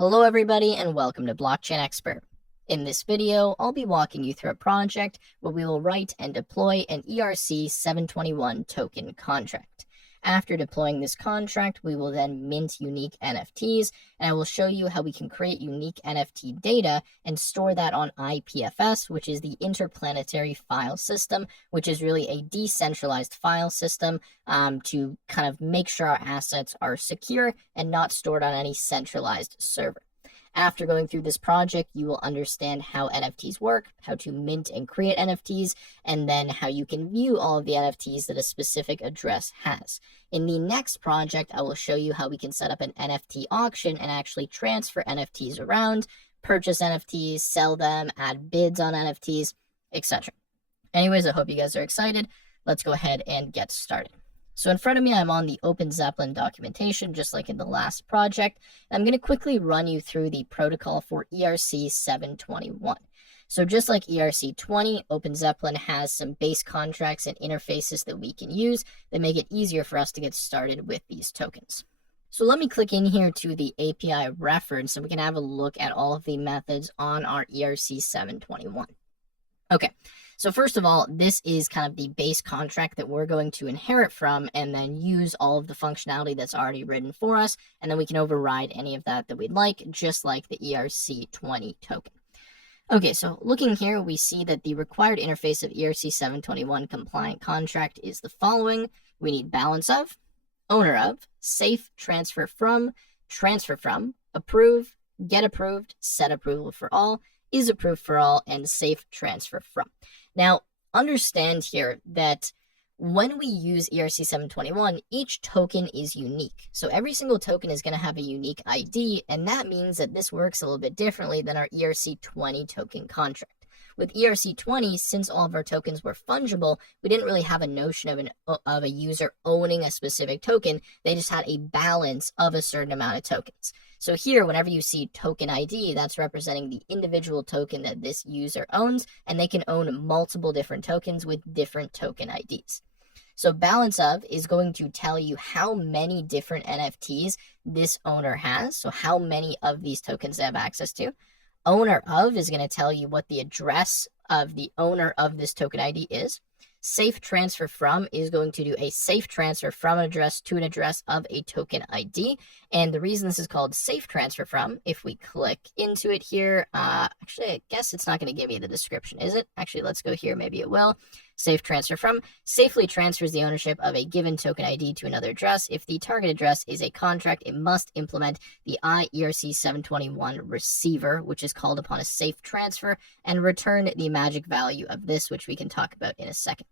Hello everybody and welcome to Blockchain Expert. In this video, I'll be walking you through a project where we will write and deploy an ERC-721 token contract. After deploying this contract, we will then mint unique NFTs, and I will show you how we can create unique NFT data and store that on IPFS, which is the Interplanetary File System, which is really a decentralized file system to kind of make sure our assets are secure and not stored on any centralized server. After going through this project, you will understand how NFTs work, how to mint and create NFTs, and then how you can view all of the NFTs that a specific address has. In the next project, I will show you how we can set up an NFT auction and actually transfer NFTs around, purchase NFTs, sell them, add bids on NFTs, etc. Anyways, I hope you guys are excited. Let's go ahead and get started. So in front of me, I'm on the Open Zeppelin documentation, just like in the last project. I'm going to quickly run you through the protocol for ERC-721. So just like ERC-20, Open Zeppelin has some base contracts and interfaces that we can use that make it easier for us to get started with these tokens. So let me click in here to the API reference so we can have a look at all of the methods on our ERC-721. Okay, so first of all, this is kind of the base contract that we're going to inherit from and then use all of the functionality that's already written for us, and then we can override any of that we'd like, just like the ERC-20 token. Okay, so looking here, we see that the required interface of ERC-721 compliant contract is the following. We need balance of, owner of, safe transfer from, approve, get approved, set approval for all, is approved for all, and safe transfer from. Now, understand here that when we use ERC-721, each token is unique. So every single token is going to have a unique ID, and that means that this works a little bit differently than our ERC-20 token contract. With ERC-20, since all of our tokens were fungible, we didn't really have a notion of a user owning a specific token. They just had a balance of a certain amount of tokens. So here, whenever you see token ID, that's representing the individual token that this user owns, and they can own multiple different tokens with different token IDs. So balance of is going to tell you how many different NFTs this owner has, so how many of these tokens they have access to. Owner of is going to tell you what the address of the owner of this token ID is. Safe transfer from is going to do a safe transfer from an address to an address of a token ID. And the reason this is called safe transfer from, if we click into it here, actually, I guess it's not going to give me the description, is it? Actually, let's go here. Maybe it will. Safe transfer from safely transfers the ownership of a given token ID to another address. If the target address is a contract, it must implement the ERC-721 receiver, which is called upon a safe transfer, and return the magic value of this, which we can talk about in a second.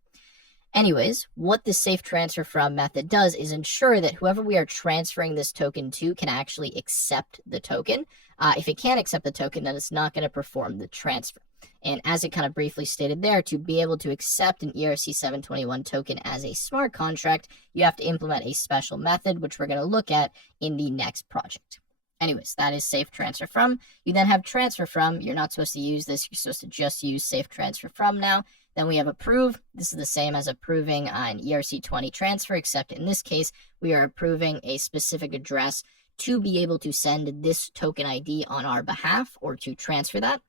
Anyways, what the safe transfer from method does is ensure that whoever we are transferring this token to can actually accept the token. If it can't accept the token, then it's not going to perform the transfer. And as it kind of briefly stated there, to be able to accept an ERC-721 token as a smart contract, you have to implement a special method, which we're going to look at in the next project. Anyways, that is safe transfer from. You then have transfer from. You're not supposed to use this. You're supposed to just use safe transfer from now. Then we have approve. This is the same as approving an ERC-20 transfer, except in this case, we are approving a specific address to be able to send this token ID on our behalf or to transfer that.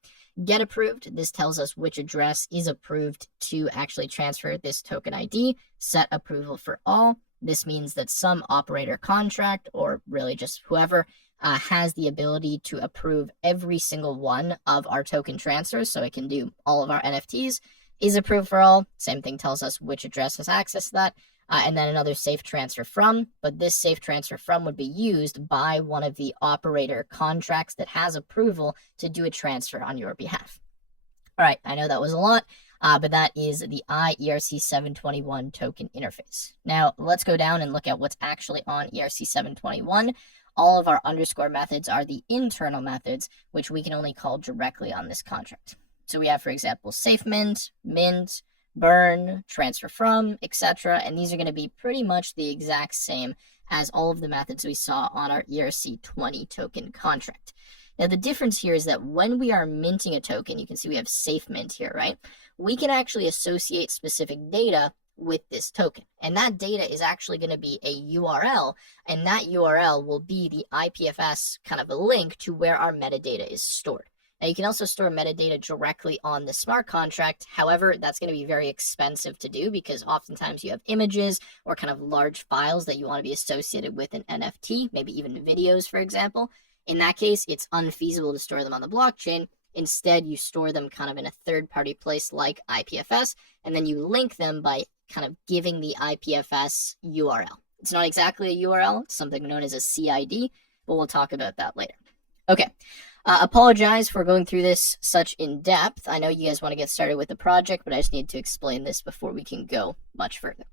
Get approved. This tells us which address is approved to actually transfer this token ID. Set approval for all. This means that some operator contract, or really just whoever, has the ability to approve every single one of our token transfers, so it can do all of our NFTs. Is approved for all. Same thing tells us which address has access to that. And then another safe transfer from, but this safe transfer from would be used by one of the operator contracts that has approval to do a transfer on your behalf. All right, I know that was a lot, but that is the ERC-721 token interface. Now, let's go down and look at what's actually on ERC-721. All of our underscore methods are the internal methods, which we can only call directly on this contract. So we have, for example, safe mint, burn, transfer from, etc. And these are going to be pretty much the exact same as all of the methods we saw on our ERC-20 token contract. Now, the difference here is that when we are minting a token, you can see we have safe mint here, right? We can actually associate specific data with this token. And that data is actually going to be a URL, and that URL will be the IPFS kind of a link to where our metadata is stored. Now, you can also store metadata directly on the smart contract. However, that's going to be very expensive to do because oftentimes you have images or kind of large files that you want to be associated with an NFT, maybe even videos, for example. In that case, it's unfeasible to store them on the blockchain. Instead, you store them kind of in a third-party place like IPFS, and then you link them by kind of giving the IPFS URL. It's not exactly a URL, it's something known as a CID, but we'll talk about that later. Okay, apologize for going through this such in depth. I know you guys want to get started with the project, but I just need to explain this before we can go much further.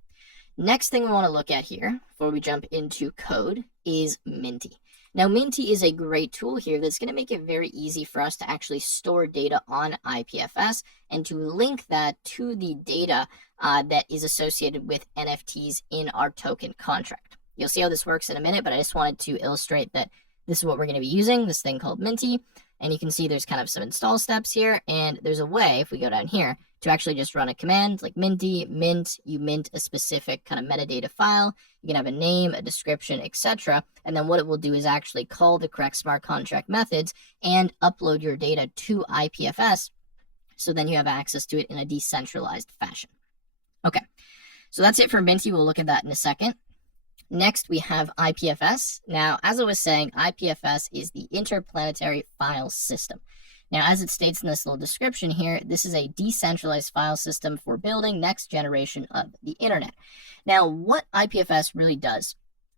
Next thing we want to look at here before we jump into code is Minty. Now, Minty is a great tool here that's going to make it very easy for us to actually store data on IPFS and to link that to the data that is associated with NFTs in our token contract. You'll see how this works in a minute, but I just wanted to illustrate that this is what we're going to be using, this thing called Minty. And you can see there's kind of some install steps here, and there's a way, if we go down here, to actually just run a command like Minty, mint, you mint a specific kind of metadata file. You can have a name, a description, etc. And then what it will do is actually call the correct smart contract methods and upload your data to IPFS. So then you have access to it in a decentralized fashion. Okay, so that's it for Minty. We'll look at that in a second. Next, we have IPFS. Now, as I was saying, IPFS is the Interplanetary File System. Now, as it states in this little description here, this is a decentralized file system for building next generation of the internet. Now, what IPFS really does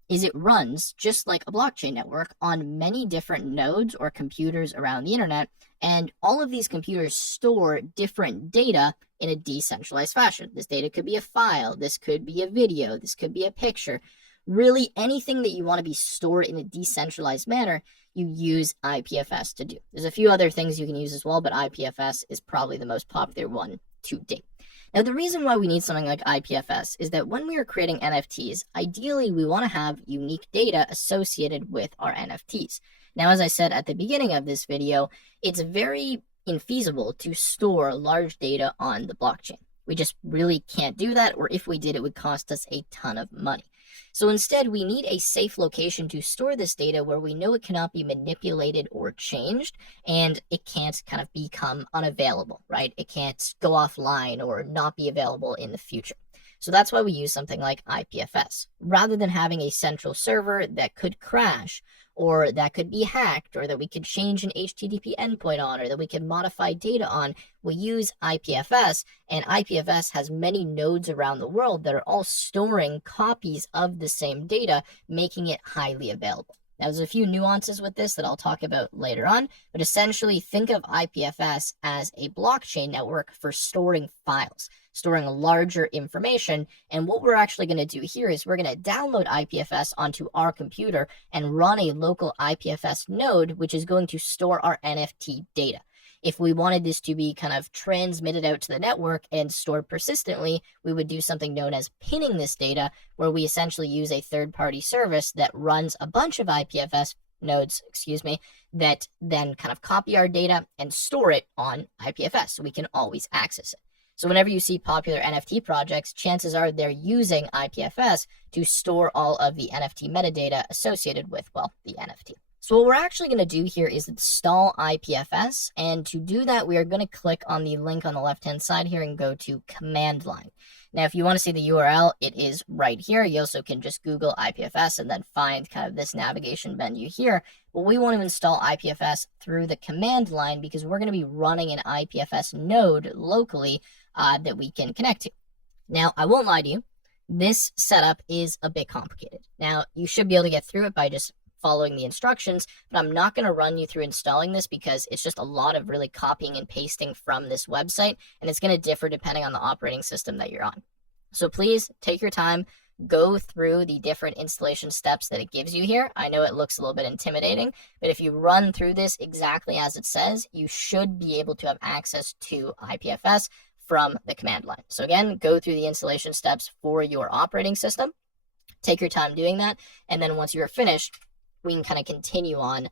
is it runs just like a blockchain network on many different nodes or computers around the internet, and all of these computers store different data in a decentralized fashion. This data could be a file, this could be a video, this could be a picture. Really, anything that you want to be stored in a decentralized manner, you use IPFS to do. There's a few other things you can use as well, but IPFS is probably the most popular one to date. Now, the reason why we need something like IPFS is that when we are creating NFTs, ideally we want to have unique data associated with our NFTs. Now, as I said at the beginning of this video, it's very infeasible to store large data on the blockchain. We just really can't do that, or if we did, it would cost us a ton of money. So instead, we need a safe location to store this data where we know it cannot be manipulated or changed, and it can't kind of become unavailable, right? It can't go offline or not be available in the future. So that's why we use something like IPFS. Rather than having a central server that could crash, or that could be hacked, or that we could change an HTTP endpoint on, or that we could modify data on, we use IPFS, and IPFS has many nodes around the world that are all storing copies of the same data, making it highly available. Now, there's a few nuances with this that I'll talk about later on, but essentially think of IPFS as a blockchain network for storing files, storing larger information. And what we're actually going to do here is we're going to download IPFS onto our computer and run a local IPFS node, which is going to store our NFT data. If we wanted this to be kind of transmitted out to the network and stored persistently, we would do something known as pinning this data, where we essentially use a third-party service that runs a bunch of IPFS nodes, that then kind of copy our data and store it on IPFS so we can always access it. So whenever you see popular NFT projects, chances are they're using IPFS to store all of the NFT metadata associated with, well, the NFT. So what we're actually going to do here is install IPFS, and to do that, we are going to click on the link on the left-hand side here and go to command line. Now, if you want to see the URL, it is right here. You also can just Google IPFS and then find kind of this navigation menu here. But we want to install IPFS through the command line because we're going to be running an IPFS node locally that we can connect to. Now, I won't lie to you, this setup is a bit complicated. Now, you should be able to get through it by just following the instructions, but I'm not going to run you through installing this because it's just a lot of really copying and pasting from this website, and it's going to differ depending on the operating system that you're on. So please take your time, go through the different installation steps that it gives you here. I know it looks a little bit intimidating, but if you run through this exactly as it says, you should be able to have access to IPFS from the command line. So again, go through the installation steps for your operating system. Take your time doing that, and then once you're finished, we can kind of continue on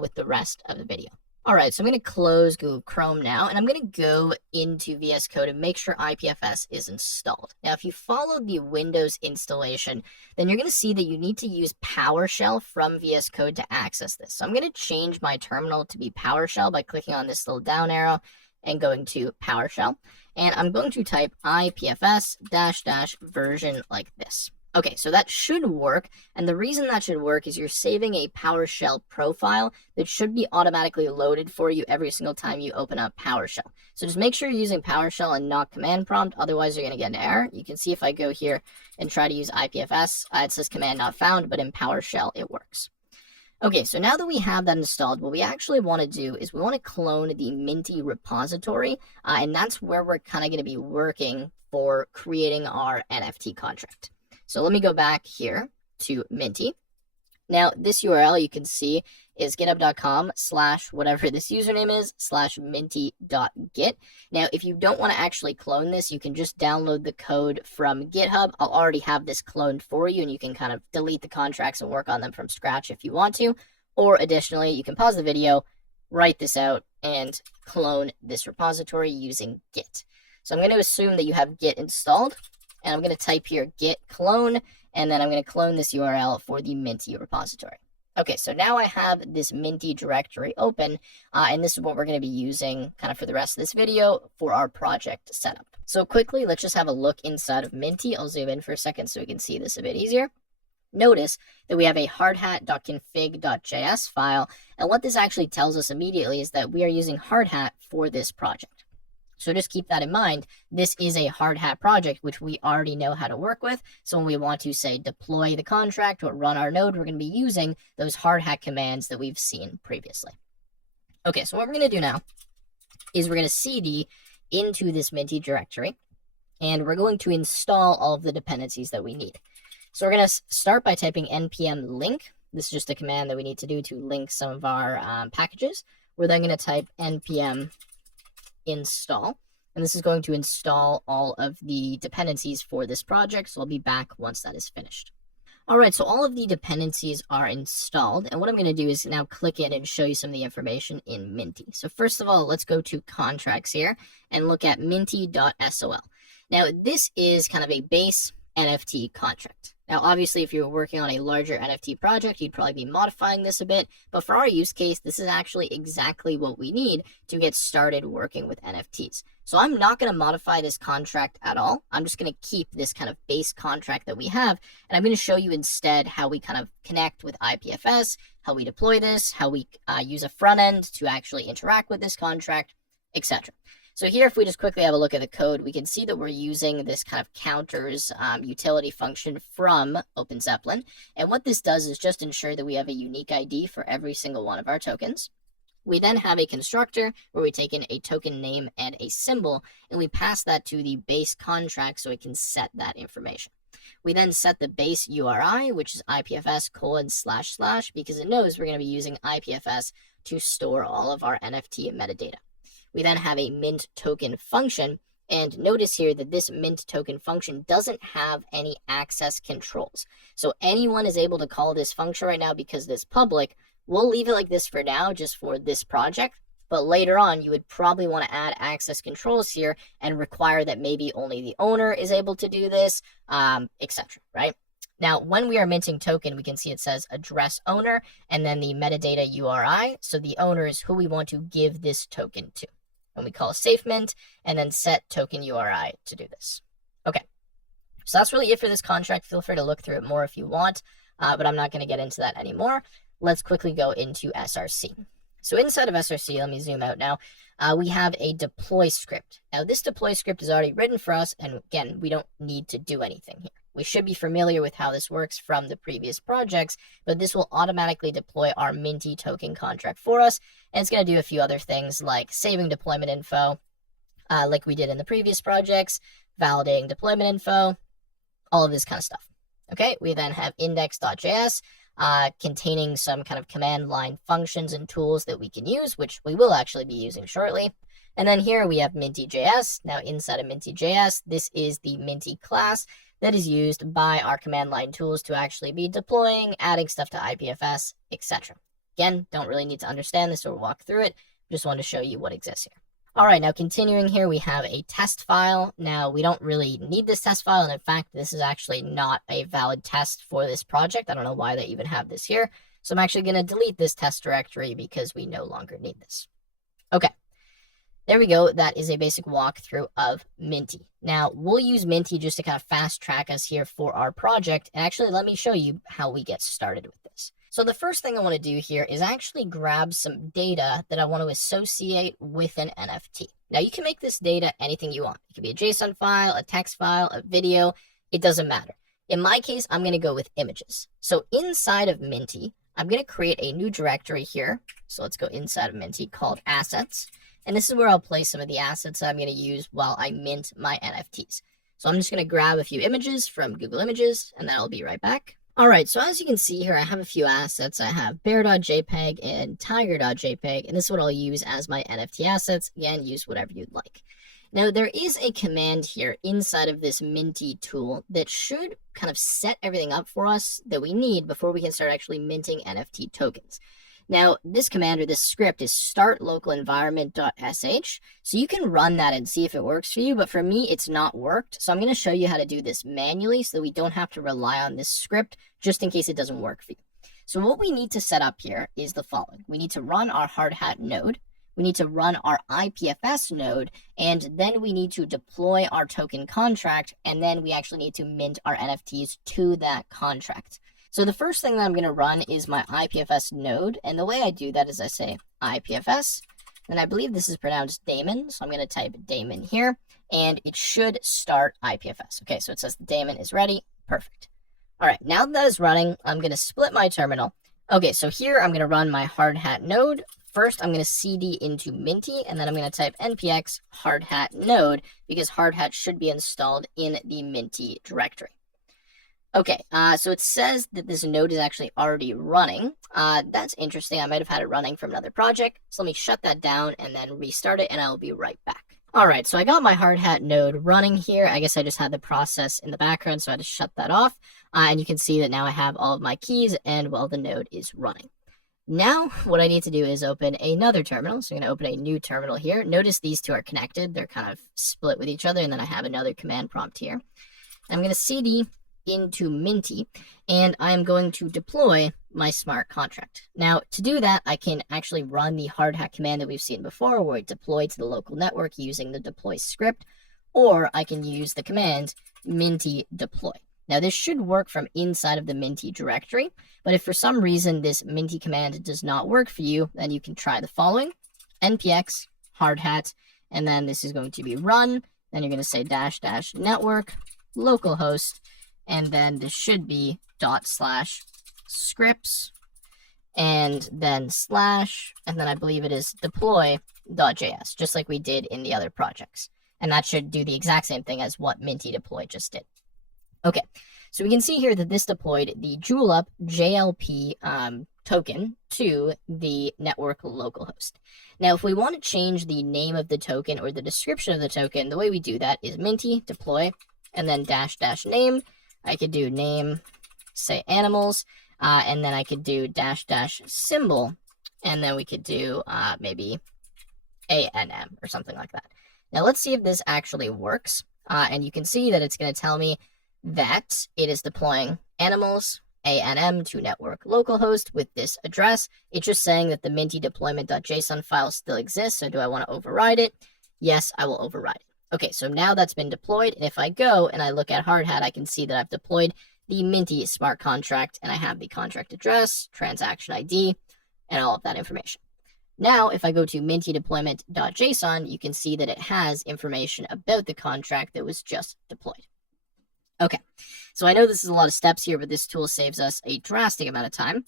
with the rest of the video. All right, so I'm going to close Google Chrome now, and I'm going to go into VS Code and make sure IPFS is installed. Now, if you follow the Windows installation, then you're going to see that you need to use PowerShell from VS Code to access this. So I'm going to change my terminal to be PowerShell by clicking on this little down arrow and going to PowerShell. And I'm going to type IPFS -- version like this. Okay, so that should work, and the reason that should work is you're saving a PowerShell profile that should be automatically loaded for you every single time you open up PowerShell. So just make sure you're using PowerShell and not command prompt, otherwise you're going to get an error. You can see if I go here and try to use IPFS, it says command not found, but in PowerShell it works. Okay, so now that we have that installed, what we actually want to do is we want to clone the Minty repository, and that's where we're kind of going to be working for creating our NFT contract. So let me go back here to Minty. Now, this URL you can see is github.com / whatever this username is / minty.git. Now, if you don't want to actually clone this, you can just download the code from GitHub. I'll already have this cloned for you, and you can kind of delete the contracts and work on them from scratch if you want to. Or additionally, you can pause the video, write this out, and clone this repository using Git. So I'm going to assume that you have Git installed. And I'm going to type here git clone, and then I'm going to clone this URL for the Minty repository. Okay, so now I have this Minty directory open, and this is what we're going to be using kind of for the rest of this video for our project setup. So quickly, let's just have a look inside of Minty. I'll zoom in for a second so we can see this a bit easier. Notice that we have a hardhat.config.js file, and what this actually tells us immediately is that we are using Hardhat for this project. So just keep that in mind. This is a Hardhat project, which we already know how to work with. So when we want to, say, deploy the contract or run our node, we're going to be using those Hardhat commands that we've seen previously. Okay, so what we're going to do now is we're going to cd into this Minty directory, and we're going to install all of the dependencies that we need. So we're going to start by typing npm link. This is just a command that we need to do to link some of our packages. We're then going to type npm install, and this is going to install all of the dependencies for this project, so I'll be back once that is finished. All right, so all of the dependencies are installed, and what I'm going to do is now click in and show you some of the information in Minty. So first of all, let's go to contracts here and look at minty.sol. Now, this is kind of a base NFT contract. Now, obviously, if you're working on a larger NFT project, you'd probably be modifying this a bit, but for our use case, this is actually exactly what we need to get started working with NFTs. So I'm not going to modify this contract at all. I'm just going to keep this kind of base contract that we have, and I'm going to show you instead how we kind of connect with IPFS, how we deploy this, how we use a front end to actually interact with this contract, etc. So here, if we just quickly have a look at the code, we can see that we're using this kind of counters utility function from OpenZeppelin. And what this does is just ensure that we have a unique ID for every single one of our tokens. We then have a constructor where we take in a token name and a symbol, and we pass that to the base contract so it can set that information. We then set the base URI, which is IPFS : / because it knows we're going to be using IPFS to store all of our NFT metadata. We then have a mint token function, and notice here that this mint token function doesn't have any access controls. So anyone is able to call this function right now because it's public. We'll leave it like this for now, just for this project, but later on you would probably want to add access controls here and require that maybe only the owner is able to do this, etc., right? Now, when we are minting token, we can see it says address owner and then the metadata URI. So the owner is who we want to give this token to. And we call safe mint and then set token URI to do this. Okay, so that's really it for this contract. Feel free to look through it more if you want, but I'm not going to get into that anymore. Let's quickly go into SRC. So inside of SRC, let me zoom out now, we have a deploy script. Now this deploy script is already written for us, and again, we don't need to do anything here. We should be familiar with how this works from the previous projects, but this will automatically deploy our Minty token contract for us, and it's going to do a few other things like saving deployment info, like we did in the previous projects, validating deployment info, all of this kind of stuff. Okay, we then have index.js, containing some kind of command line functions and tools that we can use, which we will actually be using shortly. And then here we have Minty.js. Now inside of Minty.js, this is the Minty class that is used by our command line tools to actually be deploying, adding stuff to IPFS, etc. Again, don't really need to understand this or walk through it, Just wanted to show you what exists here. All right, now continuing here, we have a test file. Now, we don't really need this test file, and in fact, this is actually not a valid test for this project. I don't know why they even have this here. So I'm actually going to delete this test directory because we no longer need this. Okay, there we go. That is a basic walkthrough of Minty. Now, we'll use Minty just to kind of fast track us here for our project. And actually, let me show you how we get started with this. So the first thing I want to do here is actually grab some data that I want to associate with an NFT. Now, you can make this data anything you want. It could be a JSON file, a text file, a video. It doesn't matter. In my case, I'm going to go with images. So inside of Minty, I'm going to create a new directory here. So let's go inside of Minty called assets. And this is where I'll place some of the assets that I'm going to use while I mint my NFTs. So I'm just going to grab a few images from Google Images, and then I'll be right back. All right, so as you can see here, I have a few assets. I have bear.jpg and tiger.jpg, and this is what I'll use as my NFT assets. Again, use whatever you'd like. Now, there is a command here inside of this Minty tool that should kind of set everything up for us that we need before we can start actually minting NFT tokens. Now, this command or this script is startlocalenvironment.sh. So you can run that and see if it works for you, but for me, it's not worked. So I'm going to show you how to do this manually so that we don't have to rely on this script just in case it doesn't work for you. So what we need to set up here is the following. We need to run our hard hat node. We need to run our IPFS node, and then we need to deploy our token contract, and then we actually need to mint our NFTs to that contract. So the first thing that I'm going to run is my IPFS node, and the way I do that is I say IPFS, and I believe this is pronounced daemon, so I'm going to type daemon here, and it should start IPFS. Okay, so it says the daemon is ready. Perfect. All right, now that is running, I'm going to split my terminal. Okay, so here I'm going to run my hard hat node. First, I'm going to cd into Minty, and then I'm going to type npx hard hat node because hard hat should be installed in the Minty directory. Okay, so it says that this node is actually already running. That's interesting. I might have had it running from another project. So let me shut that down and then restart it, and I'll be right back. All right, so I got my hard hat node running here. I guess I just had the process in the background, so I had to shut that off. And you can see that now I have all of my keys, and well, the node is running. Now, what I need to do is open another terminal. So I'm going to open a new terminal here. Notice these two are connected. They're kind of split with each other, and then I have another command prompt here. I'm going to cd into Minty, and I'm going to deploy my smart contract. Now, to do that, I can actually run the hard hat command that we've seen before, where it deploy to the local network using the deploy script, or I can use the command Minty deploy. Now, this should work from inside of the Minty directory, but if for some reason this Minty command does not work for you, then you can try the following: npx hard hat, and then this is going to be run, then you're going to say -- network localhost, and then this should be /scripts, and then / and then I believe it is deploy.js, just like we did in the other projects. And that should do the exact same thing as what Minty deploy just did. Okay, so we can see here that this deployed the Julep JLP token to the network localhost. Now, if we want to change the name of the token or the description of the token, the way we do that is Minty deploy, and then -- name. I could do name, say animals, and then I could do -- symbol, and then we could do maybe ANM or something like that. Now let's see if this actually works, and you can see that it's going to tell me that it is deploying animals, ANM to network localhost with this address. It's just saying that the Minty deployment.json file still exists, so do I want to override it? Yes, I will override it. Okay, so now that's been deployed, and if I go and I look at hard hat, I can see that I've deployed the Minty smart contract, and I have the contract address, transaction ID, and all of that information. Now, if I go to Minty deployment.json, you can see that it has information about the contract that was just deployed. Okay, so I know this is a lot of steps here, but this tool saves us a drastic amount of time.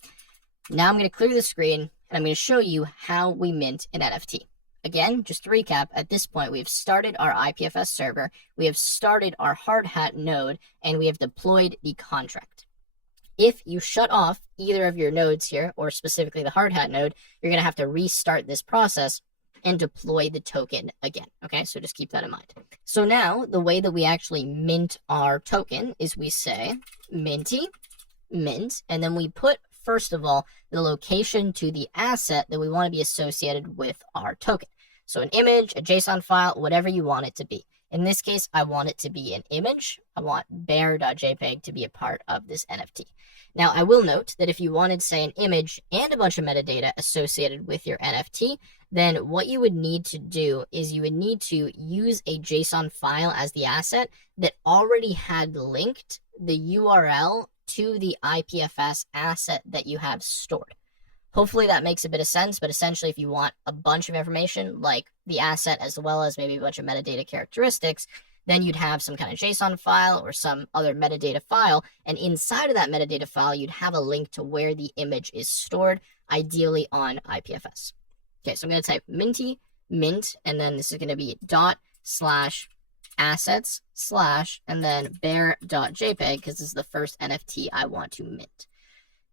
Now I'm going to clear the screen, and I'm going to show you how we mint an NFT. Again, just to recap, at this point, we have started our IPFS server, we have started our hard hat node, and we have deployed the contract. If you shut off either of your nodes here, or specifically the hard hat node, you're going to have to restart this process and deploy the token again. Okay, so just keep that in mind. So now, the way that we actually mint our token is we say Minty, mint, and then we put first of all, the location to the asset that we want to be associated with our token. So an image, a JSON file, whatever you want it to be. In this case, I want it to be an image. I want bear.jpg to be a part of this NFT. Now, I will note that if you wanted, say, an image and a bunch of metadata associated with your NFT, then what you would need to do is you would need to use a JSON file as the asset that already had linked the URL to the IPFS asset that you have stored. Hopefully that makes a bit of sense, but essentially if you want a bunch of information like the asset as well as maybe a bunch of metadata characteristics, then you'd have some kind of JSON file or some other metadata file, and inside of that metadata file, you'd have a link to where the image is stored, ideally on IPFS. Okay, so I'm going to type minty, mint, and then this is going to be ./assets/ and then bear.jpg because this is the first NFT I want to mint.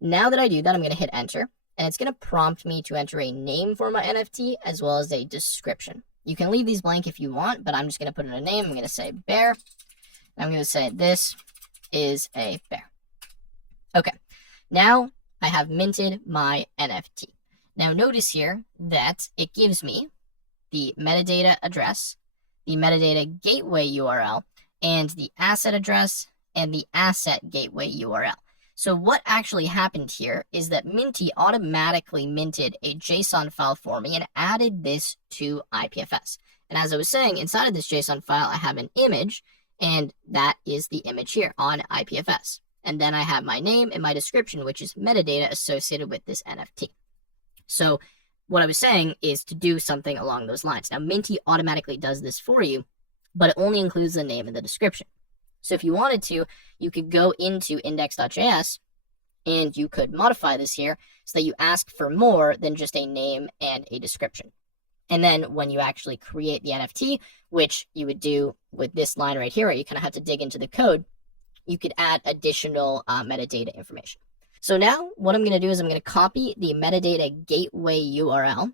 Now that I do that, I'm going to hit enter, and it's going to prompt me to enter a name for my NFT as well as a description. You can leave these blank if you want, but I'm just going to put in a name. I'm going to say bear. I'm going to say this is a bear. Okay, now I have minted my NFT. Now notice here that it gives me the metadata address, the metadata gateway URL, and the asset address and the asset gateway URL. So what actually happened here is that Minty automatically minted a JSON file for me and added this to IPFS. And as I was saying, inside of this JSON file, I have an image, and that is the image here on IPFS. And then I have my name and my description, which is metadata associated with this NFT. So what I was saying is to do something along those lines. Now, Minty automatically does this for you, but it only includes the name and the description. So if you wanted to, you could go into index.js and you could modify this here so that you ask for more than just a name and a description. And then when you actually create the NFT, which you would do with this line right here, where you kind of have to dig into the code, you could add additional metadata information. So now what I'm going to do is I'm going to copy the metadata gateway URL.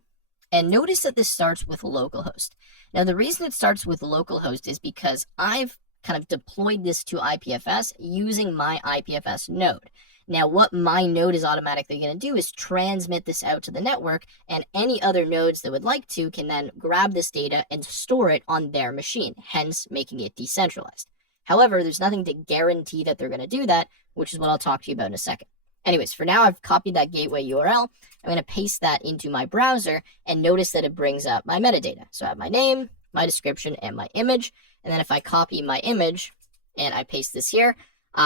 And notice that this starts with localhost. Now, the reason it starts with localhost is because I've kind of deployed this to IPFS using my IPFS node. Now, what my node is automatically going to do is transmit this out to the network, and any other nodes that would like to can then grab this data and store it on their machine, hence making it decentralized. However, there's nothing to guarantee that they're going to do that, which is what I'll talk to you about in a second. Anyways, for now, I've copied that gateway URL. I'm going to paste that into my browser, and notice that it brings up my metadata. So I have my name, my description, and my image. And then if I copy my image and I paste this here,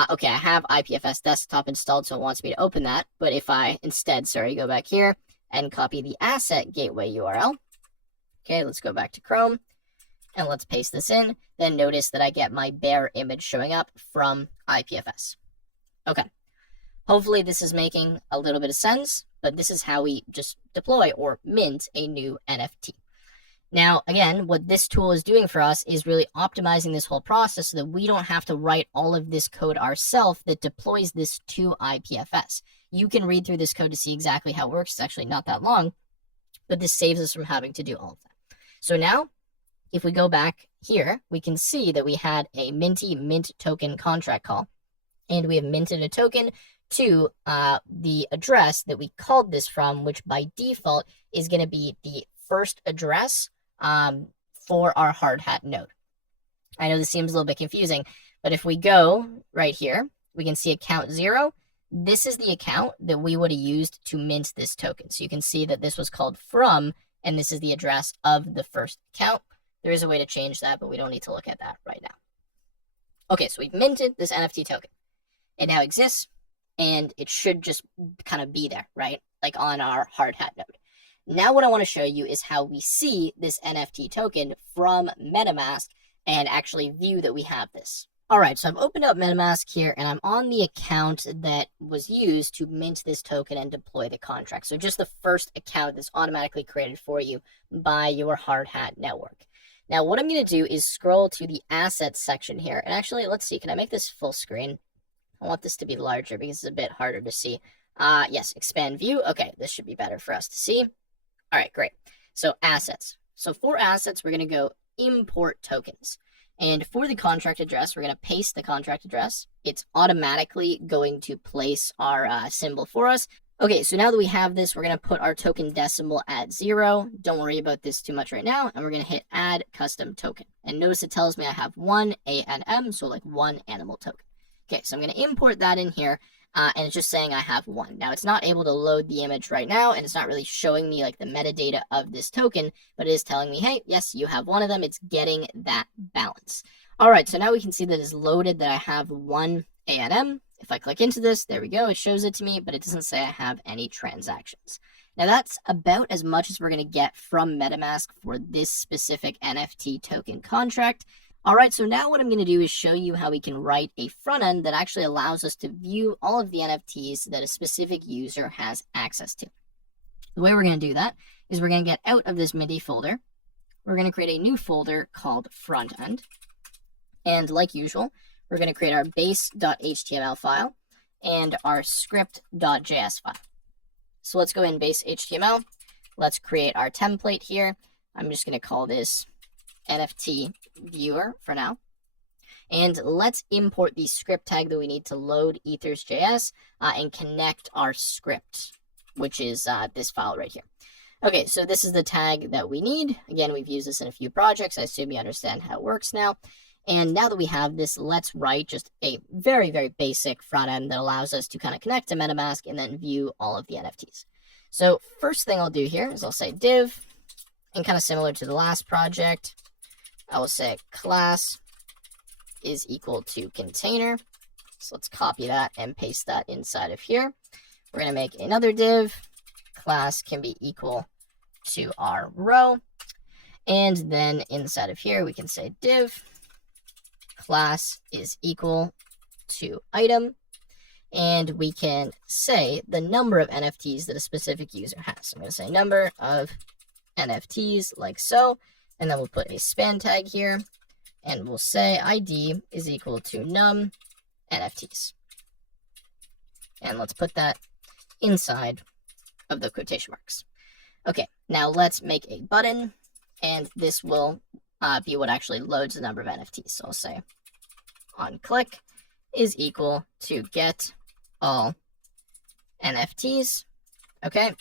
okay, I have IPFS desktop installed, so it wants me to open that. But if I instead, go back here and copy the asset gateway URL. Okay, let's go back to Chrome and let's paste this in. Then notice that I get my bear image showing up from IPFS. Okay, hopefully this is making a little bit of sense, but this is how we just deploy or mint a new NFT. Now, again, what this tool is doing for us is really optimizing this whole process so that we don't have to write all of this code ourselves that deploys this to IPFS. You can read through this code to see exactly how it works. It's actually not that long, but this saves us from having to do all of that. So now, if we go back here, we can see that we had a Minty mint token contract call, and we have minted a token to the address that we called this from, which by default is going to be the first address for our hard hat node. I know this seems a little bit confusing, but if we go right here, we can see account 0. This is the account that we would have used to mint this token. So you can see that this was called from, and this is the address of the first account. There is a way to change that, but we don't need to look at that right now. Okay, so we've minted this NFT token. It now exists, and it should just kind of be there, right? Like on our hard hat node. Now what I want to show you is how we see this NFT token from MetaMask and actually view that we have this. All right, so I've opened up MetaMask here, and I'm on the account that was used to mint this token and deploy the contract. So just the first account that's automatically created for you by your hard hat network. Now what I'm going to do is scroll to the assets section here. And actually, let's see, can I make this full screen? I want this to be larger because it's a bit harder to see. Yes, expand view. Okay, this should be better for us to see. All right, great. So assets. So for assets, we're going to go import tokens. And for the contract address, we're going to paste the contract address. It's automatically going to place our symbol for us. Okay, so now that we have this, we're going to put our token decimal at 0. Don't worry about this too much right now. And we're going to hit add custom token. And notice it tells me I have one A&M, so like one animal token. Okay, so I'm going to import that in here. And it's just saying I have one. Now, it's not able to load the image right now, and it's not really showing me like the metadata of this token, but it is telling me, hey, yes, you have one of them. It's getting that balance. All right, so now we can see that it's loaded that I have one A&M. If I click into this, there we go. It shows it to me, but it doesn't say I have any transactions. Now, that's about as much as we're going to get from MetaMask for this specific NFT token contract. All right, so now what I'm going to do is show you how we can write a front end that actually allows us to view all of the NFTs that a specific user has access to. The way we're going to do that is we're going to get out of this MIDI folder. We're going to create a new folder called front end. And like usual, we're going to create our base.html file and our script.js file. So let's go in base HTML. Let's create our template here. I'm just going to call this NFT viewer for now. And let's import the script tag that we need to load ethers.js and connect our script, which is this file right here. Okay, so this is the tag that we need. Again, we've used this in a few projects. I assume you understand how it works now. And now that we have this, let's write just a very, very basic front end that allows us to kind of connect to MetaMask and then view all of the NFTs. So first thing I'll do here is I'll say div, and kind of similar to the last project, I will say class is equal to container. So let's copy that and paste that inside of here. We're going to make another div. Class can be equal to our row. And then inside of here, we can say div class is equal to item. And we can say the number of NFTs that a specific user has. So I'm going to say number of NFTs like so. And then we'll put a span tag here. And we'll say ID is equal to num NFTs. And let's put that inside of the quotation marks. Okay, now let's make a button. And this will be what actually loads the number of NFTs. So I'll say on click is equal to get all NFTs. Okay,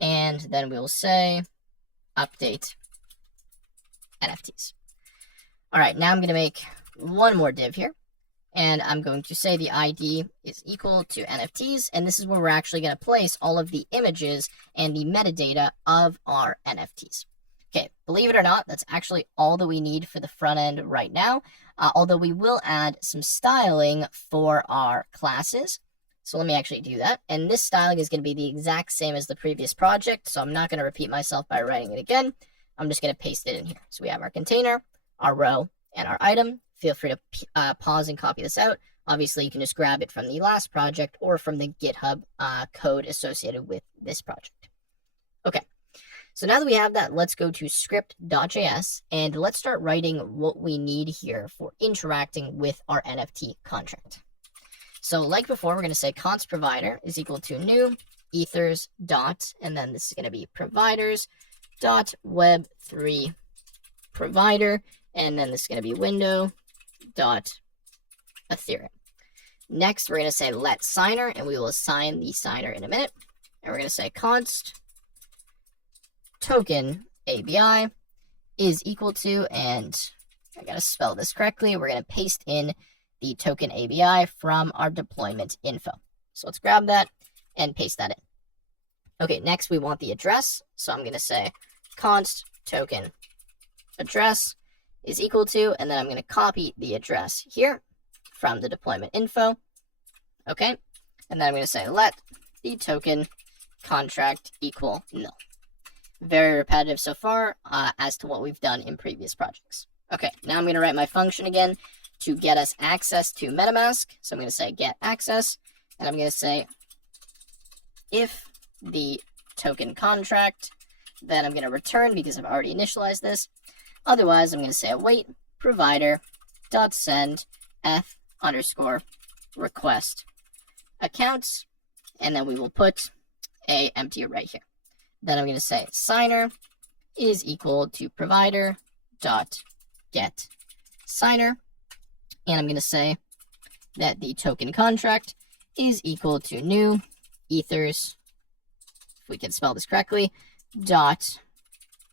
and then we'll say update NFTs. All right, now I'm going to make one more div here. And I'm going to say the ID is equal to NFTs. And this is where we're actually going to place all of the images and the metadata of our NFTs. Okay, believe it or not, that's actually all that we need for the front end right now. Although we will add some styling for our classes. So let me actually do that. And this styling is going to be the exact same as the previous project. So I'm not going to repeat myself by writing it again. I'm just going to paste it in here. So we have our container, our row, and our item. Feel free to pause and copy this out. Obviously, you can just grab it from the last project or from the GitHub code associated with this project. Okay, so now that we have that, let's go to script.js and let's start writing what we need here for interacting with our NFT contract. So like before, we're going to say const provider is equal to new ethers dot, and then this is going to be providers dot web3 provider, and then this is going to be window dot Ethereum. Next, we're going to say let signer, and we will assign the signer in a minute. And we're going to say const token ABI is equal to, and I got to spell this correctly. We're going to paste in the token ABI from our deployment info. So let's grab that and paste that in. Okay, next we want the address. So I'm going to say const token address is equal to, and then I'm going to copy the address here from the deployment info. Okay, and then I'm going to say let the token contract equal null. Very repetitive so far as to what we've done in previous projects. Okay, now I'm going to write my function again to get us access to MetaMask. So I'm going to say get access, and I'm going to say if the token contract, then I'm going to return because I've already initialized this. Otherwise, I'm going to say await provider dot send f underscore request accounts, and then we will put a empty array here. Then I'm going to say signer is equal to provider dot get signer, and I'm going to say that the token contract is equal to new ethers, if we can spell this correctly, dot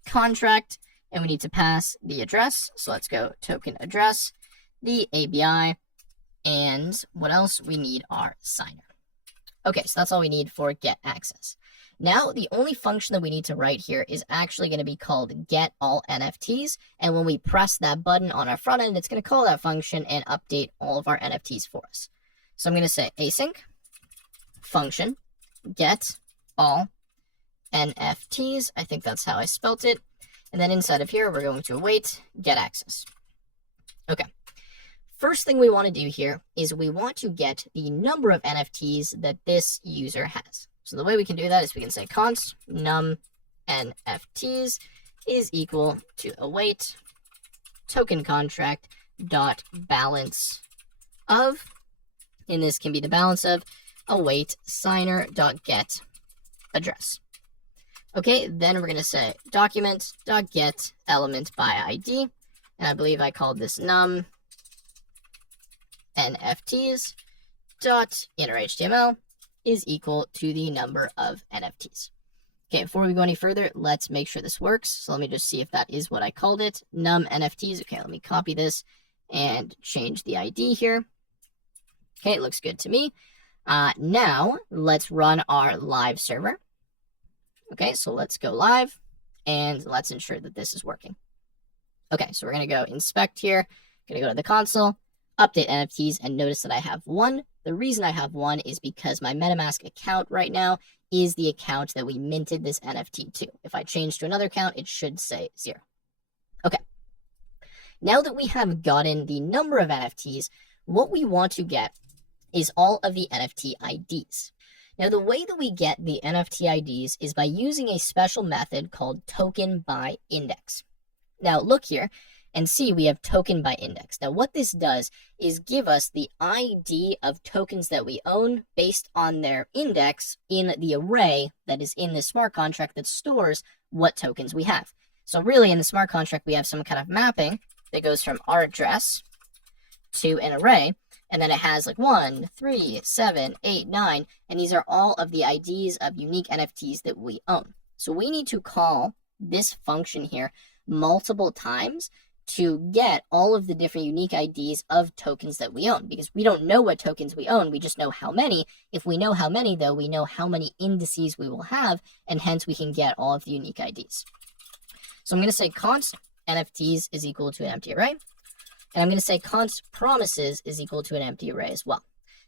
contract, and we need to pass the address. So let's go token address, the ABI, and what else? We need our signer. Okay, so that's all we need for get access. Now, the only function that we need to write here is actually going to be called get all NFTs. And when we press that button on our front end, it's going to call that function and update all of our NFTs for us. So I'm going to say async function get all NFTs. I think that's how I spelt it. And then inside of here, we're going to await get access. Okay. First thing we want to do here is we want to get the number of NFTs that this user has. So the way we can do that is we can say const num NFTs is equal to await token contract dot balance of, and this can be the balance of await signer dot get address. Okay, then we're going to say document dot get element by ID, and I believe I called this num NFTs dot inner HTML is equal to the number of NFTs. Okay, before we go any further, let's make sure this works. So let me just see if that is what I called it. Num NFTs. Okay, let me copy this and change the ID here. Okay, it looks good to me. Now, let's run our live server. Okay, so let's go live and let's ensure that this is working. Okay, so we're going to go inspect here. Going to go to the console, update NFTs, and notice that I have one. The reason I have one is because my MetaMask account right now is the account that we minted this NFT to. If I change to another account, it should say 0. Okay. Now that we have gotten the number of NFTs, what we want to get is all of the NFT IDs. Now, the way that we get the NFT IDs is by using a special method called token by index. Now, look here and see we have token by index. Now, what this does is give us the ID of tokens that we own based on their index in the array that is in the smart contract that stores what tokens we have. So really, in the smart contract, we have some kind of mapping that goes from our address to an array, and then it has like 1, 3, 7, 8, 9, and these are all of the IDs of unique NFTs that we own. So we need to call this function here multiple times to get all of the different unique IDs of tokens that we own, because we don't know what tokens we own, we just know how many. If we know how many, though, we know how many indices we will have, and hence we can get all of the unique IDs. So I'm going to say const NFTs is equal to an empty array, and I'm going to say const promises is equal to an empty array as well.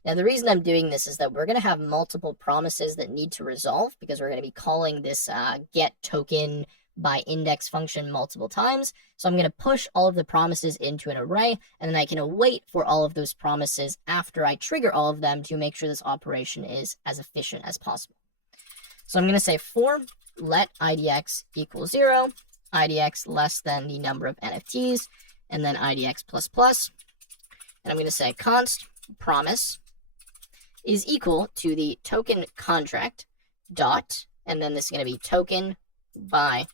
Now, the reason I'm doing this is that we're going to have multiple promises that need to resolve, because we're going to be calling this get token by index function multiple times. So I'm going to push all of the promises into an array, and then I can await for all of those promises after I trigger all of them to make sure this operation is as efficient as possible. So I'm going to say for let IDX equal 0, IDX less than the number of NFTs, and then IDX plus plus. And I'm going to say const promise is equal to the token contract dot, and then this is going to be token by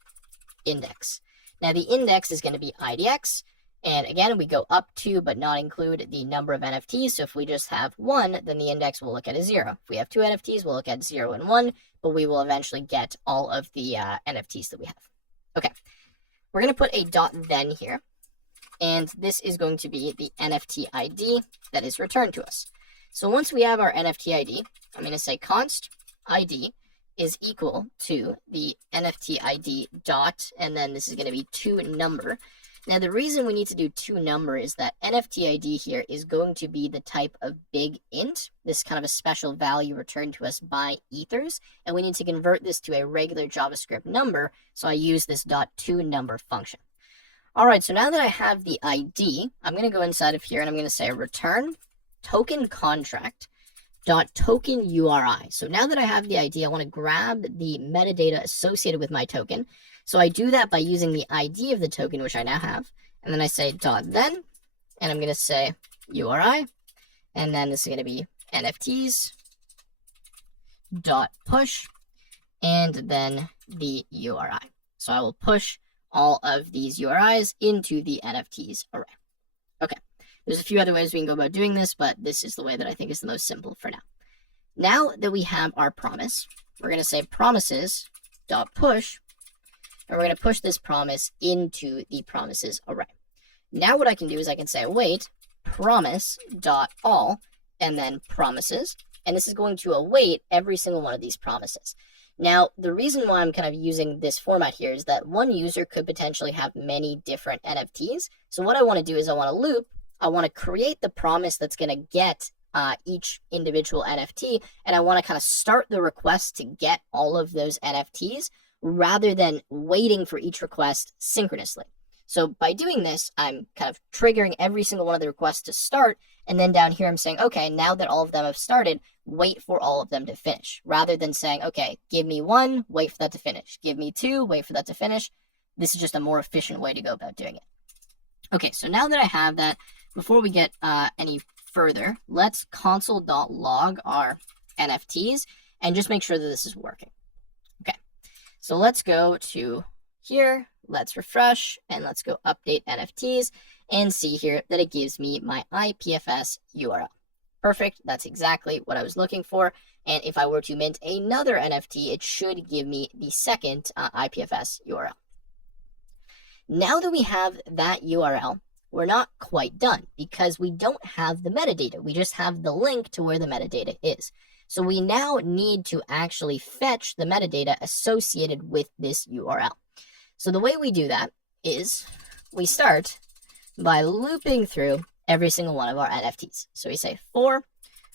index. Now the index is going to be IDX, and again we go up to but not include the number of NFTs. So if we just have 1, then the index will look at a 0. If we have 2 NFTs, we'll look at 0 and 1, but we will eventually get all of the NFTs that we have. Okay, we're going to put a dot then here, and this is going to be the NFT ID that is returned to us. So once we have our NFT ID, I'm going to say const ID is equal to the NFT ID dot, and then this is going to be toNumber. Now, the reason we need to do toNumber is that NFT ID here is going to be the type of big int, this kind of a special value returned to us by ethers, and we need to convert this to a regular JavaScript number, so I use this .toNumber function. All right, so now that I have the ID, I'm going to go inside of here and I'm going to say return token contract dot token URI. So now that I have the ID, I want to grab the metadata associated with my token. So I do that by using the ID of the token, which I now have, and then I say dot then, and I'm going to say URI, and then this is going to be NFTs dot push, and then the URI. So I will push all of these URIs into the NFTs array. There's a few other ways we can go about doing this, but this is the way that I think is the most simple for now. Now that we have our promise, we're going to say promises.push, and we're going to push this promise into the promises array. Now what I can do is I can say await promise.all and then promises, and this is going to await every single one of these promises. Now, the reason why I'm kind of using this format here is that one user could potentially have many different NFTs. So what I want to do is I want to loop, I want to create the promise that's going to get each individual NFT, and I want to kind of start the request to get all of those NFTs rather than waiting for each request synchronously. So by doing this, I'm kind of triggering every single one of the requests to start, and then down here I'm saying, okay, now that all of them have started, wait for all of them to finish, rather than saying, okay, give me one, wait for that to finish. Give me two, wait for that to finish. This is just a more efficient way to go about doing it. Okay, so now that I have that, before we get any further, let's console.log our NFTs and just make sure that this is working. Okay, so let's go to here, let's refresh, and let's go update NFTs and see here that it gives me my IPFS URL. Perfect, that's exactly what I was looking for. And if I were to mint another NFT, it should give me the second IPFS URL. Now that we have that URL, we're not quite done because we don't have the metadata. We just have the link to where the metadata is. So we now need to actually fetch the metadata associated with this URL. So the way we do that is we start by looping through every single one of our NFTs. So we say for,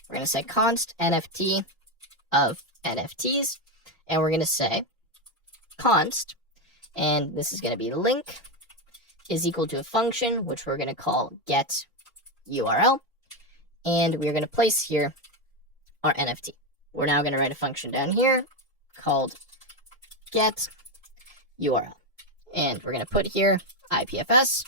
we're going to say const NFT of NFTs, and we're going to say const, and this is going to be link is equal to a function, which we're going to call get URL, and we're going to place here our NFT. We're now going to write a function down here called get URL, and we're going to put here IPFS,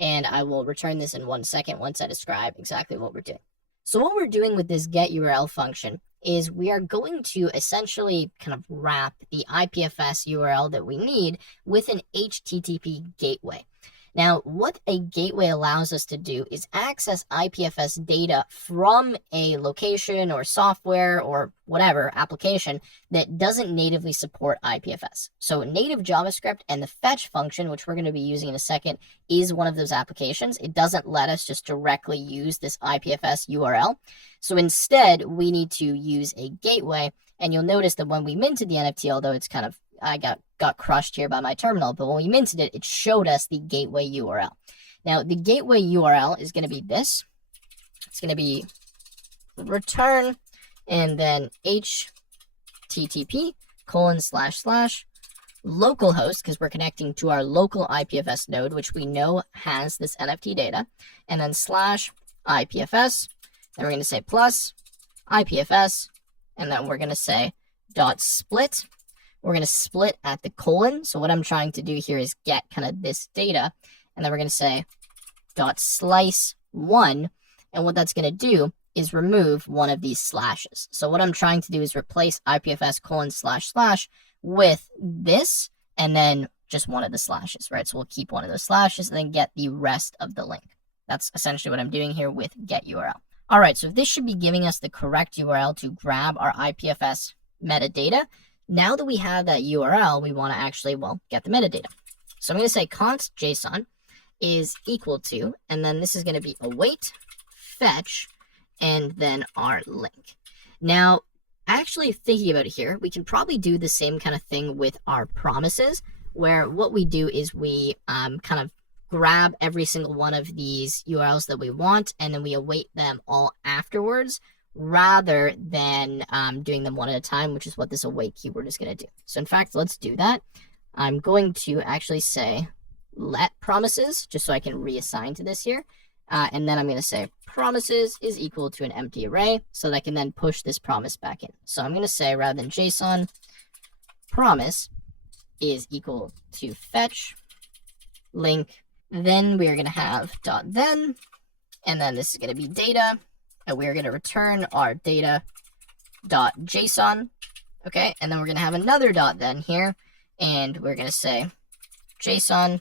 and I will return this in 1 second once I describe exactly what we're doing. So what we're doing with this get URL function is we are going to essentially kind of wrap the IPFS URL that we need with an HTTP gateway. Now, what a gateway allows us to do is access IPFS data from a location or software or whatever application that doesn't natively support IPFS. So native JavaScript and the fetch function, which we're going to be using in a second, is one of those applications. It doesn't let us just directly use this IPFS URL. So instead, we need to use a gateway. And you'll notice that when we minted the NFT, although it's kind of, I got crushed here by my terminal, but when we minted it, it showed us the gateway URL. Now, the gateway URL is going to be this. It's going to be return and then HTTP ://localhost, because we're connecting to our local IPFS node, which we know has this NFT data, and then /IPFS. Then we're going to say plus IPFS, and then we're going to say .split. We're going to split at the colon. So what I'm trying to do here is get kind of this data. And then we're going to say .slice1. And what that's going to do is remove one of these slashes. So what I'm trying to do is replace IPFS : / with this and then just one of the slashes, right? So we'll keep one of those slashes and then get the rest of the link. That's essentially what I'm doing here with get URL. All right, so this should be giving us the correct URL to grab our IPFS metadata. Now that we have that URL, we want to actually, well, get the metadata. So I'm going to say const JSON is equal to, and then this is going to be await fetch, and then our link. Now, actually thinking about it here, we can probably do the same kind of thing with our promises, where what we do is we kind of grab every single one of these URLs that we want, and then we await them all afterwards, rather than doing them one at a time, which is what this await keyword is going to do. So in fact, let's do that. I'm going to actually say let promises, just so I can reassign to this here. And then I'm going to say promises is equal to an empty array, so that I can then push this promise back in. So I'm going to say, rather than JSON, promise is equal to fetch link. Then we are going to have .then, and then this is going to be data. And we're going to return our data.json, okay? And then we're going to have another .then here, and we're going to say JSON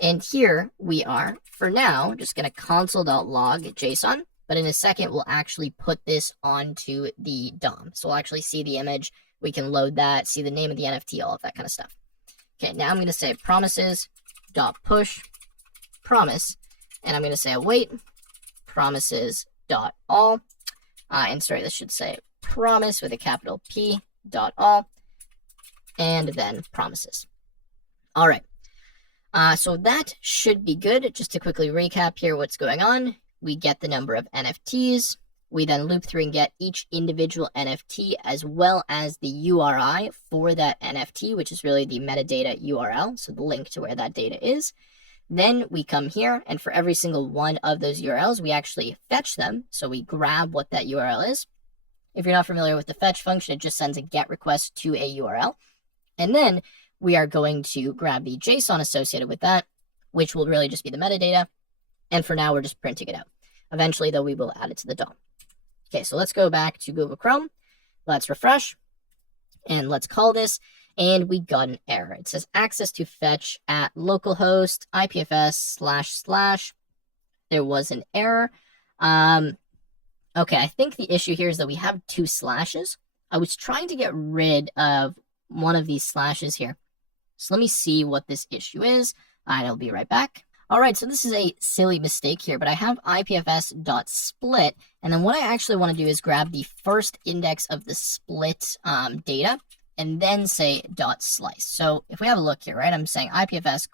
And here we are, for now, just going to console.log JSON, but in a second, we'll actually put this onto the DOM. So we'll actually see the image, we can load that, see the name of the NFT, all of that kind of stuff. Okay, now I'm going to say promises.push promise, and I'm going to say await promises.all, and sorry, this should say promise with a capital P dot all, and then promises. All right. So that should be good. Just to quickly recap here what's going on. We get the number of NFTs. We then loop through and get each individual NFT as well as the URI for that NFT, which is really the metadata URL, so the link to where that data is. Then we come here, and for every single one of those URLs, we actually fetch them. So we grab what that URL is. If you're not familiar with the fetch function, it just sends a GET request to a URL. And then we are going to grab the JSON associated with that, which will really just be the metadata. And for now, we're just printing it out. Eventually, though, we will add it to the DOM. Okay, so let's go back to Google Chrome. Let's refresh. And let's call this. And we got an error. It says access to fetch at localhost IPFS // There was an error. Okay, I think the issue here is that we have 2 slashes. I was trying to get rid of one of these slashes here. So let me see what this issue is, and I'll be right back. All right, so this is a silly mistake here, but I have IPFS.split, and then what I actually want to do is grab the first index of the split data, and then say .slice. So if we have a look here, right, I'm saying IPFS :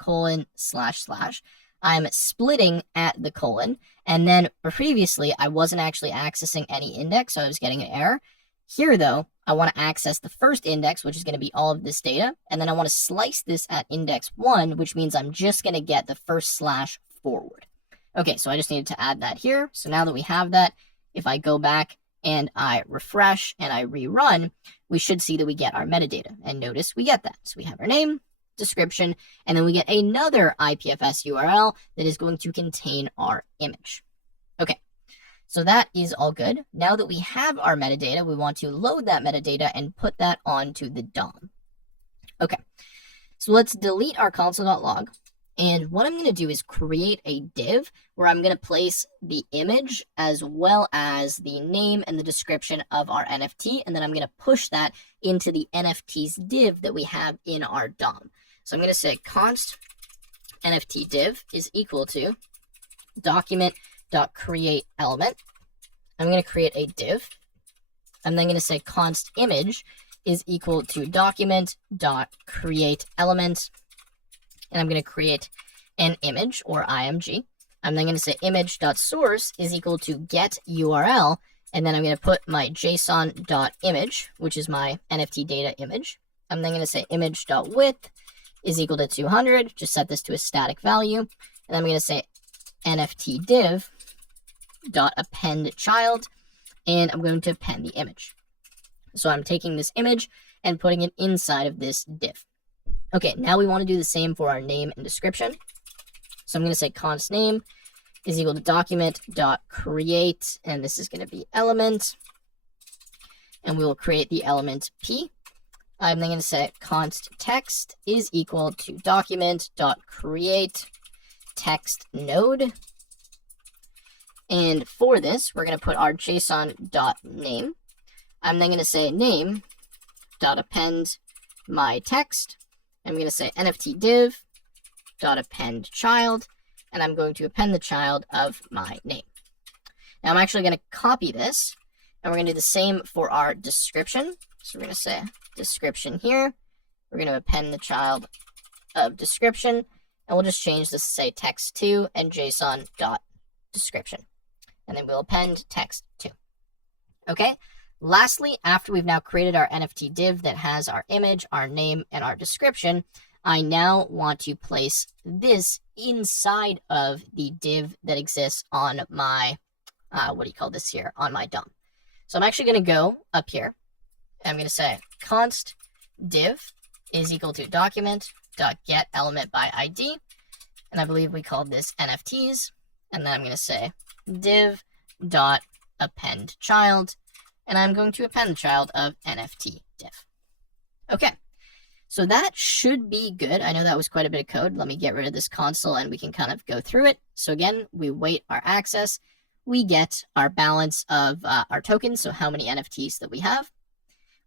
// I'm splitting at the colon, and then previously I wasn't actually accessing any index, so I was getting an error. Here, though, I want to access the first index, which is going to be all of this data, and then I want to slice this at index 1, which means I'm just going to get the first slash forward. Okay, so I just needed to add that here. So now that we have that, if I go back and I refresh and I rerun, we should see that we get our metadata. And notice we get that. So we have our name, description, and then we get another IPFS URL that is going to contain our image. Okay. So that is all good. Now that we have our metadata, we want to load that metadata and put that onto the DOM. Okay, so let's delete our console.log. And what I'm going to do is create a div where I'm going to place the image as well as the name and the description of our NFT. And then I'm going to push that into the NFTs div that we have in our DOM. So I'm going to say const NFT div is equal to document.create element. I'm going to create a div. I'm then going to say const image is equal to document.create element. And I'm going to create an image or img. I'm then going to say image.source is equal to get URL. And then I'm going to put my json.image, which is my NFT data image. I'm then going to say image.width is equal to 200. Just set this to a static value. And then I'm going to say NFT div dot append child, and I'm going to append the image. So I'm taking this image and putting it inside of this div. Okay, now we want to do the same for our name and description. So I'm going to say const name is equal to document.create, and this is going to be element, and we will create the element p. I'm then going to say const text is equal to document.create text node. And for this, we're going to put our json.name. I'm then going to say name.append my text. I'm going to say NFT div.append child, and I'm going to append the child of my name. Now I'm actually going to copy this, and we're going to do the same for our description. So we're going to say description here. We're going to append the child of description, and we'll just change this to say text2 and json.description. And then we'll append text2. Okay. Lastly, after we've now created our NFT div that has our image, our name, and our description, I now want to place this inside of the div that exists on my, on my DOM. So I'm actually going to go up here, and I'm going to say const div is equal to document.get element by ID, and I believe we called this NFTs, and then I'm going to say div.append child, and I'm going to append the child of NFT div. Okay, So that should be good. I know that was quite a bit of code. Let me get rid of this console and we can kind of go through it. So again, we wait our access. We get our balance of our tokens, so how many NFTs that we have.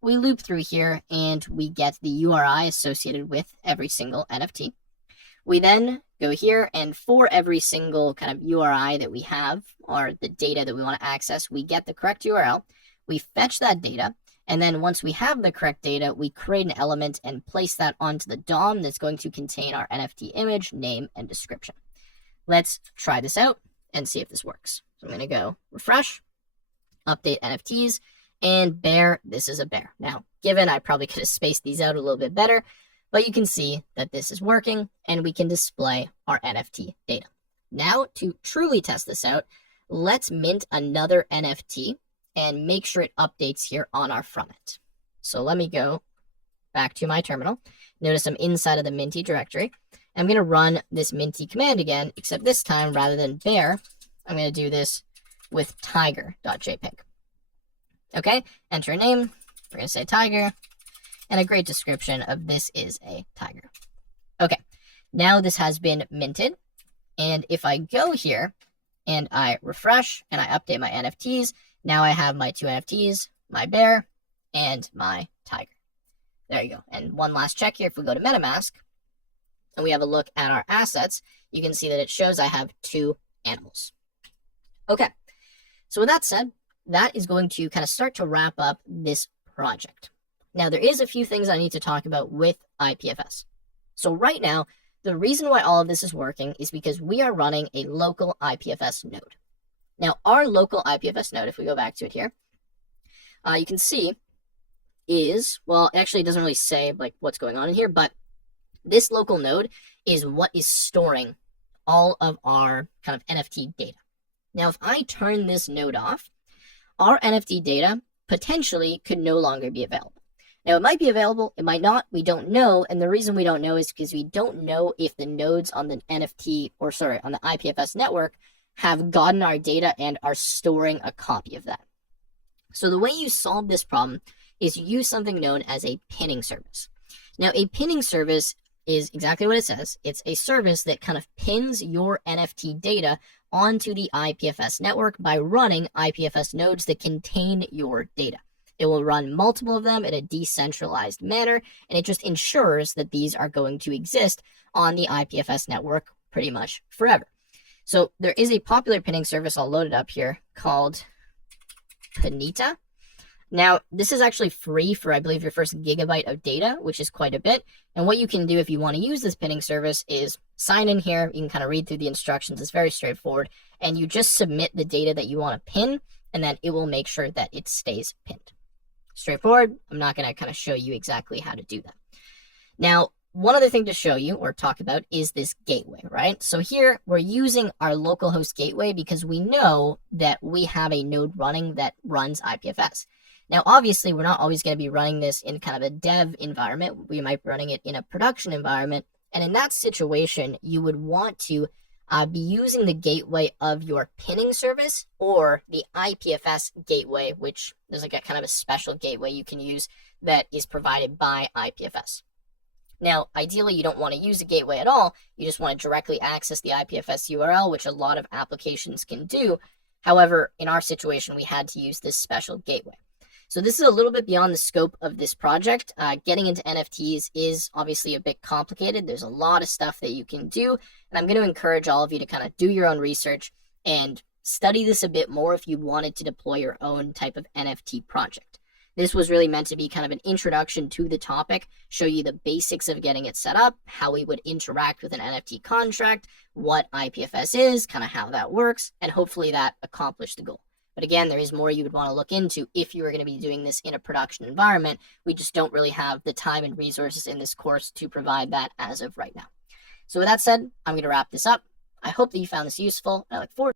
We loop through here and we get the URI associated with every single NFT. We then go here, and for every single kind of URI that we have, or the data that we want to access, we get the correct URL. We fetch that data. And then once we have the correct data, we create an element and place that onto the DOM that's going to contain our NFT image, name, and description. Let's try this out and see if this works. So I'm going to go refresh, update NFTs, and bear, this is a bear. Now, given I probably could have spaced these out a little bit better, but you can see that this is working and we can display our NFT data. Now, to truly test this out, let's mint another NFT and make sure it updates here on our from it. So let me go back to my terminal. Notice I'm inside of the Minty directory. I'm going to run this Minty command again, except this time, rather than bear, I'm going to do this with tiger.jpg. Okay, enter a name. We're going to say tiger, and a great description of this is a tiger. Okay, now this has been minted. And if I go here and I refresh and I update my NFTs, now I have my two NFTs, my bear and my tiger. There you go. And one last check here. If we go to MetaMask and we have a look at our assets, you can see that it shows I have two animals. Okay. So with that said, that is going to kind of start to wrap up this project. Now, there is a few things I need to talk about with IPFS. So right now, the reason why all of this is working is because we are running a local IPFS node. Now, our local IPFS node, if we go back to it here, you can see is, well, actually it doesn't really say like what's going on in here, but this local node is what is storing all of our kind of NFT data. Now, if I turn this node off, our NFT data potentially could no longer be available. Now, it might be available, it might not, we don't know, and the reason we don't know is because we don't know if the nodes on the on the IPFS network have gotten our data and are storing a copy of that. So the way you solve this problem is you use something known as a pinning service. Now, a pinning service is exactly what it says. It's a service that kind of pins your NFT data onto the IPFS network by running IPFS nodes that contain your data. It will run multiple of them in a decentralized manner, and it just ensures that these are going to exist on the IPFS network pretty much forever. So there is a popular pinning service, I'll load it up here, called Pinita. Now, this is actually free for, I believe, your first gigabyte of data, which is quite a bit. And what you can do if you want to use this pinning service is sign in here. You can kind of read through the instructions. It's very straightforward. And you just submit the data that you want to pin, and then it will make sure that it stays pinned. Straightforward. I'm not going to kind of show you exactly how to do that. Now, one other thing to show you or talk about is this gateway, right? So here we're using our localhost gateway because we know that we have a node running that runs IPFS. Now, obviously, we're not always going to be running this in kind of a dev environment. We might be running it in a production environment. And in that situation, you would want to be using the gateway of your pinning service or the IPFS gateway, which there's like a kind of a special gateway you can use that is provided by IPFS. Now, ideally, you don't want to use a gateway at all. You just want to directly access the IPFS URL, which a lot of applications can do. However, in our situation, we had to use this special gateway. So this is a little bit beyond the scope of this project. Getting into NFTs is obviously a bit complicated. There's a lot of stuff that you can do, and I'm going to encourage all of you to kind of do your own research and study this a bit more if you wanted to deploy your own type of NFT project. This was really meant to be kind of an introduction to the topic, show you the basics of getting it set up, how we would interact with an NFT contract, what IPFS is, kind of how that works, and hopefully that accomplished the goal. But again, there is more you would want to look into if you were going to be doing this in a production environment. We just don't really have the time and resources in this course to provide that as of right now. So with that said, I'm going to wrap this up. I hope that you found this useful. I look forward